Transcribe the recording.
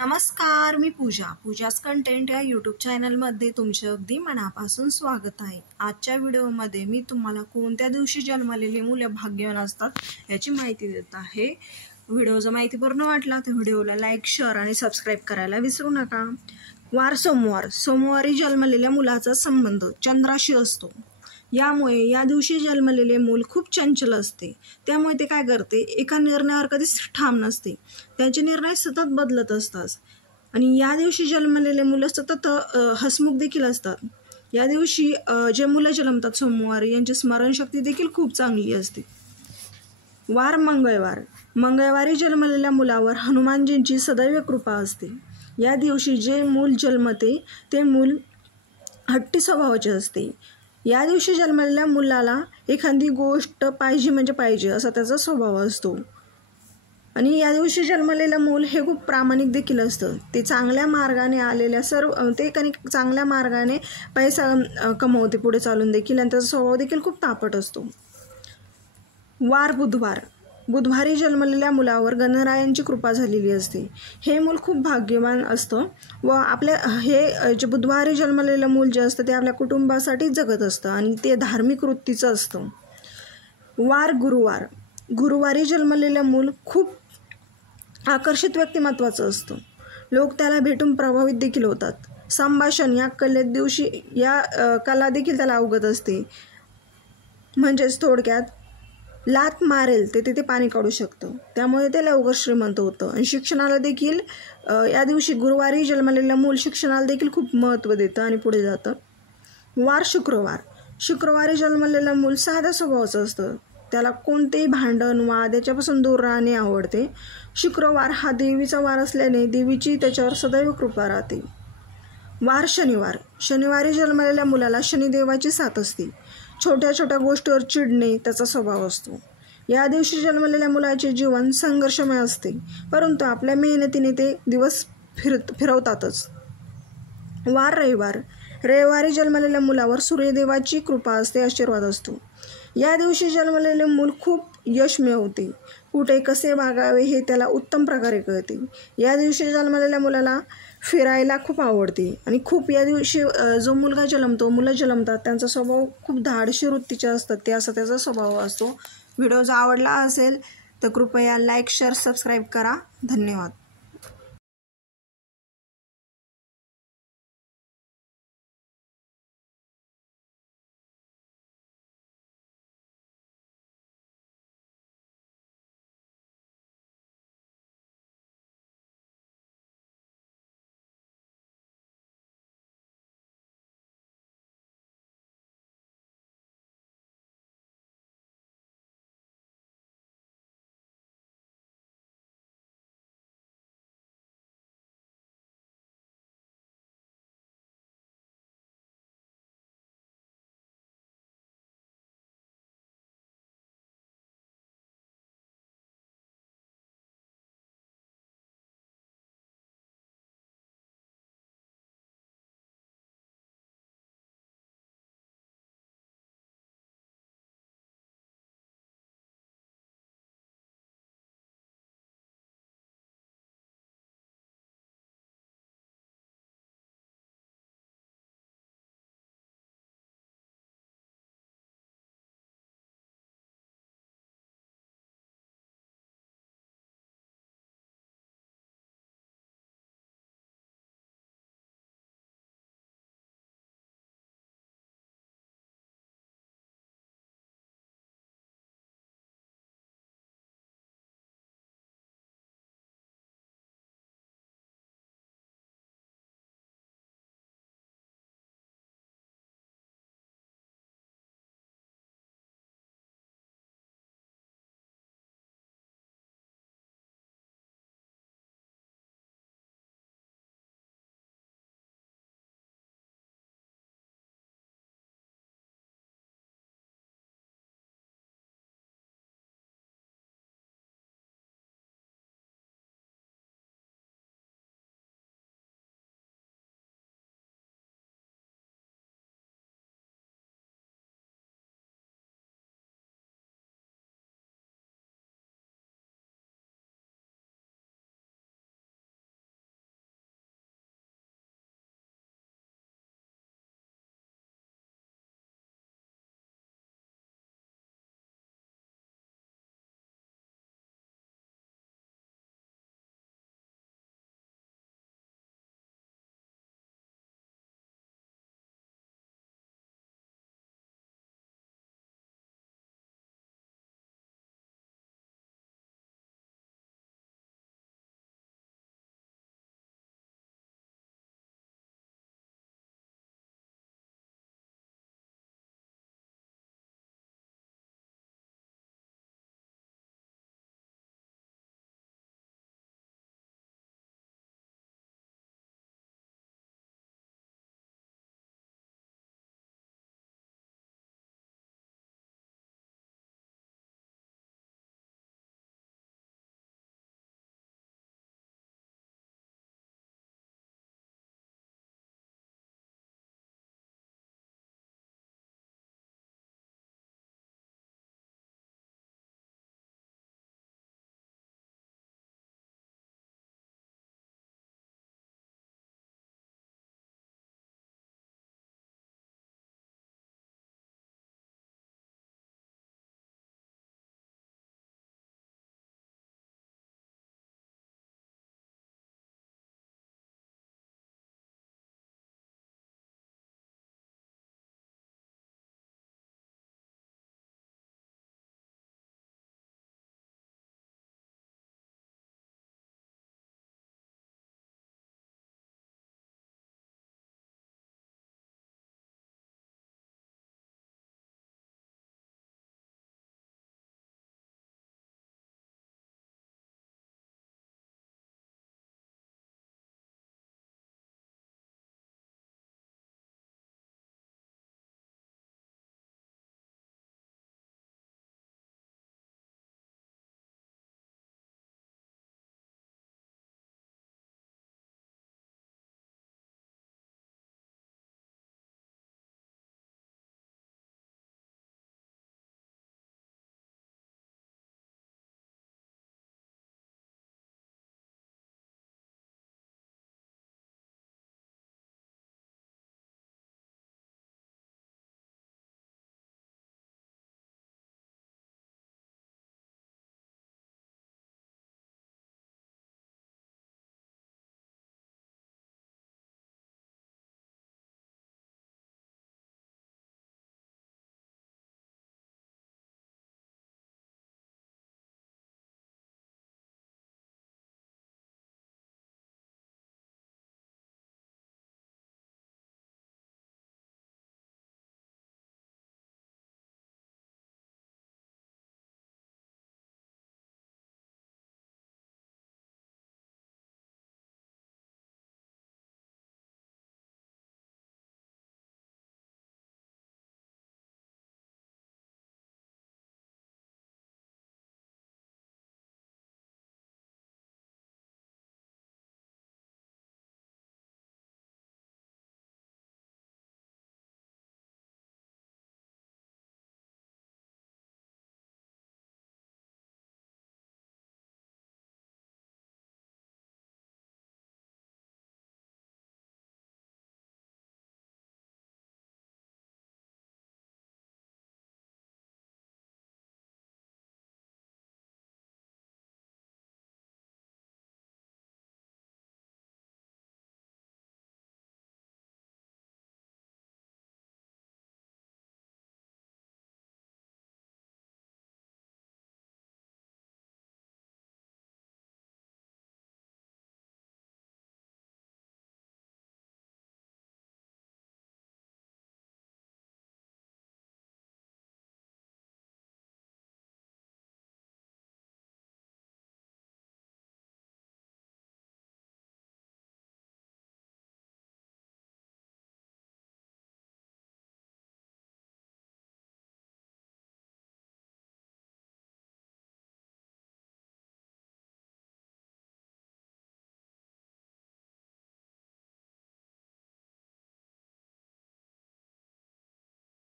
नमस्कार, मी पूजाच कंटेंट या यूट्यूब चॅनलमध्ये तुमचे अगदी मनापासून स्वागत आहे। आजच्या व्हिडिओमध्ये मी तुम्हाला कोणत्या दिवशी जन्मलेली मुले भाग्यवान असतात याची माहिती देत आहे। व्हिडिओ जर माहितीपूर्ण वाटला तर व्हिडिओला लाईक, शेअर आणि सबस्क्राइब करायला विसरू नका। वार सोमवार, सोमवारी जन्मलेल्या मुलाचा संबंध चंद्राशी असतो। यामुळे या दिवशी जन्मलेले मूल खूप चंचल असते। त्यामुळे ते काय करते, एका निर्णयावर कधीच ठाम नसते। त्यांचे निर्णय सतत बदलत असतात आणि या दिवशी जन्मलेले मुलं सतत हसमुख देखील असतात। या दिवशी जे मुलं जन्मतात सोमवारी यांची स्मरणशक्ती देखील खूप चांगली असते। वार मंगळवार, मंगळवारी जन्मलेल्या मुलावर हनुमानजींची सदैव कृपा असते। या दिवशी जे मूल जन्मते ते मूल हट्टी स्वभावाचे असते। या दिवशी जन्मलेल्या मुलाला एखादी गोष्ट पाहिजे म्हणजे पाहिजे असा त्याचा स्वभाव असतो आणि या दिवशी जन्मलेलं मूल हे खूप प्रामाणिक देखील असतं। ते चांगल्या मार्गाने आलेल्या चांगल्या मार्गाने पैसा कमवते पुढे चालून देखील आणि त्याचा स्वभाव देखील खूप तापट असतो। वार बुधवार, बुधवारी जन्मलेल्या मुलावर गणरायांची कृपा झालेली असते। हे मूल खूप भाग्यवान असतं व हे जे बुधवारी जन्मलेलं मूल जे असतं ते आपल्या कुटुंबासाठी जगत असतं आणि ते धार्मिक वृत्तीचं असतं। वार गुरुवार, गुरुवारी जन्मलेलं मूल खूप आकर्षित व्यक्तिमत्वाचं असतं। लोक त्याला भेटून प्रभावित देखील होतात। संभाषण या कला देखील त्याला अवगत असते। म्हणजेच थोडक्यात लात मारेल ते तिथे पाणी काढू शकतं, त्यामुळे ते लवकर श्रीमंत होतं। आणि शिक्षणाला देखील या दिवशी गुरुवारी जन्मलेलं मूल शिक्षणाला देखील खूप महत्त्व देतं आणि पुढे जातं। वार शुक्रवार, शुक्रवारी जन्मलेलं मूल साध्या स्वभावाचं असतं। त्याला कोणतेही भांडण वाद याच्यापासून दूर राहणे आवडते। शुक्रवार हा देवीचा वार असल्याने देवीची त्याच्यावर सदैव कृपा राहते। वार शनिवार, शनिवारी जन्मलेल्या मुलाला शनिदेवाची साथ असते। छोट्या छोट्या गोष्टीवर चिडणे त्याचा स्वभाव असतो। या दिवशी जन्मलेल्या मुलाचे जीवन संघर्षमय असते, परंतु आपल्या मेहनतीने ते दिवस फिरवतातच। वार रविवार, रविवारी जन्मलेल्या मुलावर सूर्यदेवाची कृपा असते, आशीर्वाद असतो। या दिवशी जन्मलेले मूल खूप यश मिळवते। कुठे कसे वागावे हे त्याला उत्तम प्रकारे कळते। या दिवशी जन्मलेल्या मुलाला फिरायला खूप आवडते आणि खूप या दिवशी जो मुलं जन्मतात त्यांचा स्वभाव खूप धाडशी वृत्तीचे असतात, ते असा त्याचा स्वभाव असतो। व्हिडिओ जर आवडला असेल तर कृपया लाईक, शेअर, सबस्क्राईब करा। धन्यवाद।